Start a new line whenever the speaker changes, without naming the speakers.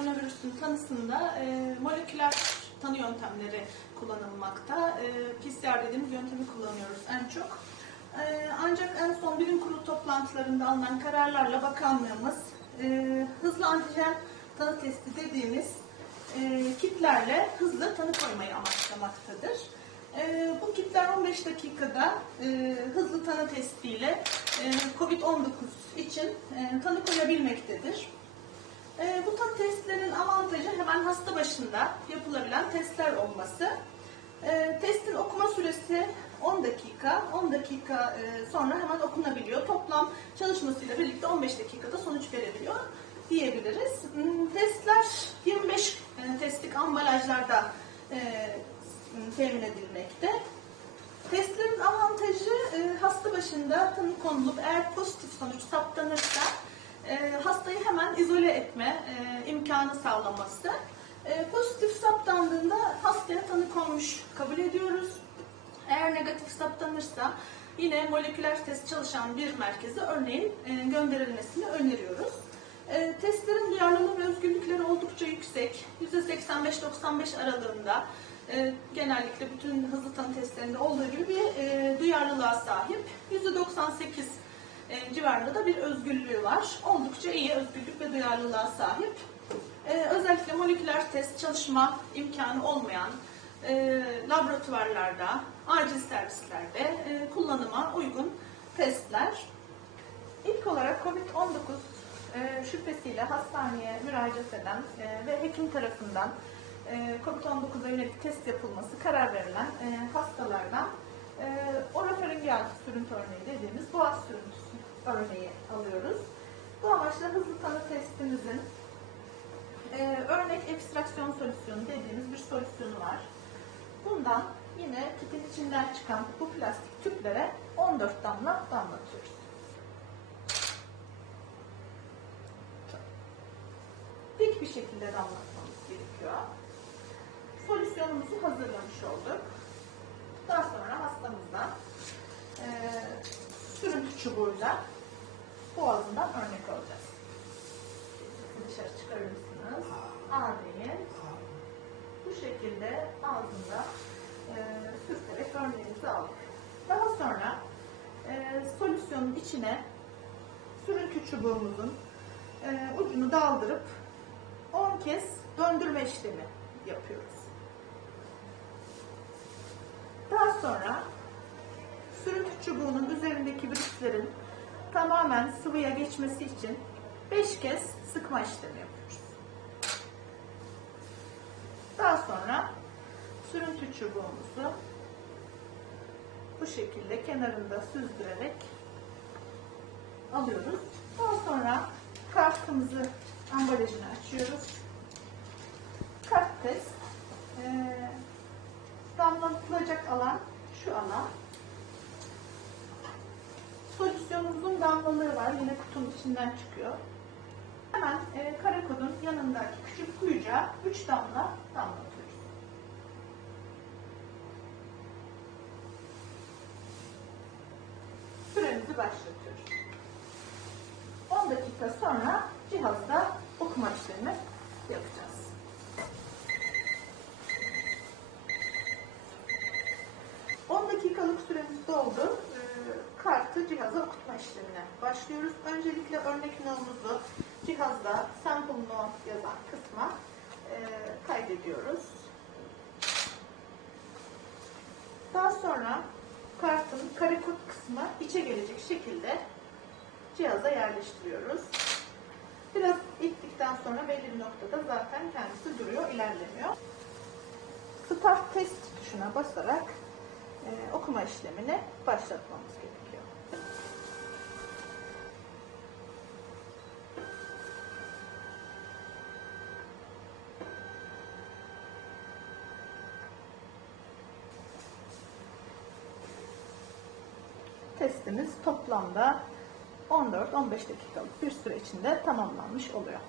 koronavirüsün tanısında e, moleküler tanı yöntemleri kullanılmakta. E, PCR dediğimiz yöntemi kullanıyoruz en çok. E, ancak en son bilim kurulu toplantılarında alınan kararlarla bakanlığımız e, hızlı antijen tanı testi dediğimiz e, kitlerle hızlı tanı koymayı amaçlamaktadır. E, bu kitler 15 dakikada e, hızlı tanı testiyle e, COVID-19 için e, tanı koyabilmektedir. E, bu tanı testlerin avantajı hemen hasta başında yapılabilen testler olması. E, testin okuma süresi 10 dakika, 10 dakika e, sonra hemen okunabiliyor. Toplam çalışmasıyla birlikte 15 dakikada sonuç verebiliyor diyebiliriz. Hmm, Testler 25 e, testlik ambalajlarda e, temin edilmekte. Testlerin avantajı e, hasta başında tanı konulup eğer pozitif sonuç saptanırsa e, hastayı hemen izole etme e, imkanı sağlaması. E, pozitif saptandığında hastaya tanı konmuş kabul ediyoruz. Eğer negatif saptanırsa yine moleküler test çalışan bir merkeze örneğin e, gönderilmesini öneriyoruz. E, testlerin duyarlılığı ve özgürlükleri oldukça yüksek. %85-95 aralığında e, genellikle bütün hızlı tanı testlerinde olduğu gibi bir e, duyarlılığa sahip. %98 e, civarında da bir özgürlüğü var. Oldukça iyi özgürlük ve duyarlılığa sahip. E, özellikle moleküler test çalışma imkanı olmayan e, laboratuvarlarda, acil servislerde e, kullanıma uygun testler. İlk olarak COVID-19 e, şüphesiyle hastaneye müracaat eden e, ve hekim tarafından e, COVID-19'a yönelik test yapılması karar verilen e, hastalardan e, orofaringeal sürüntü örneği dediğimiz boğaz sürüntüsü örneği alıyoruz. Bu amaçla hızlı tanı testimizin e, örnek ekstraksiyon solüsyonu dediğimiz bir solüsyonu var. Bundan yine kitin içinden çıkan bu plastik tüplere 14 damla damlatıyoruz. Dik bir şekilde damlatmamız gerekiyor. Solüsyonumuzu hazırlamış olduk. Daha sonra hastamızdan e, sürüntü çubuğuyla boğazından örnek alacağız. Dışarı çıkarır mısınız? Ağrıyın. Bu şekilde ağzında e, sürterek örneğimizi aldık. Daha sonra e, solüsyonun içine sürüntü çubuğumuzun e, ucunu daldırıp 10 kez döndürme işlemi yapıyoruz. Daha sonra sürüntü çubuğunun üzerindeki virüslerin tamamen sıvıya geçmesi için 5 kez sıkma işlemi yapıyoruz. Daha sonra sürüntü çubuğumuzu bu şekilde kenarında süzdürerek alıyoruz. Daha sonra kartımızı ambalajını açıyoruz. Kart test. Var. Yine kutunun içinden çıkıyor. Hemen e, kara kodun yanındaki küçük kuyucuğa 3 damla damlatıyoruz. Süremizi başlatıyoruz. 10 dakika sonra cihazda okuma işlemi yapacağız. Dakikalık süremiz doldu. Kartı cihaza okutma işlemine başlıyoruz. Öncelikle örnek no'umuzu cihazda sample no yazan kısma e, kaydediyoruz. Daha sonra kartın kare kod kısmı içe gelecek şekilde cihaza yerleştiriyoruz. Biraz ittikten sonra belli bir noktada zaten kendisi duruyor, ilerlemiyor. Start test tuşuna basarak e, okuma işlemini başlatmamız gerekiyor. Testimiz toplamda 14-15 dakikalık bir süre içinde tamamlanmış oluyor.